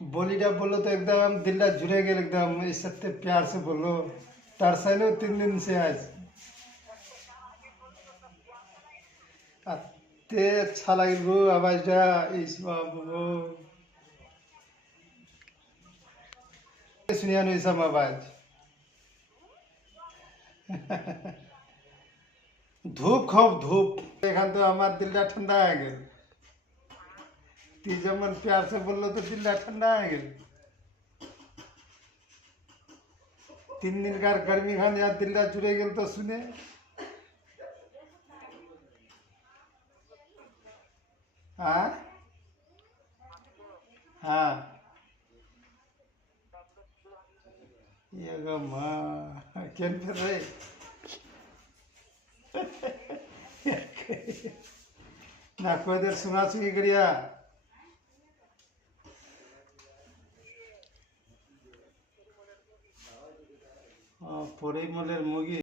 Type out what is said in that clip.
बोलीटा बोलो तो एकदम दिल जुड़े गए एकदम इस सत्य प्यार से बोलो तरसैलो 3 दिन से आज अत्ते अच्छा लगे गो आवाजटा इस बाबू सुनिया नहीं सब आवाज धूप खूब धूप एखान तो हमार दिलटा ठंडा है गए ती जमन प्यार से बोलो तो दिलटा ठंडा है गए 3 दिन का गर्मी खान यहाँ दिलटा जुड़े गए तो सुने हाँ हाँ ये गो माँ केन फिर रहे ना कोई देर सुना सुनी करिया পরেই মলের মুগি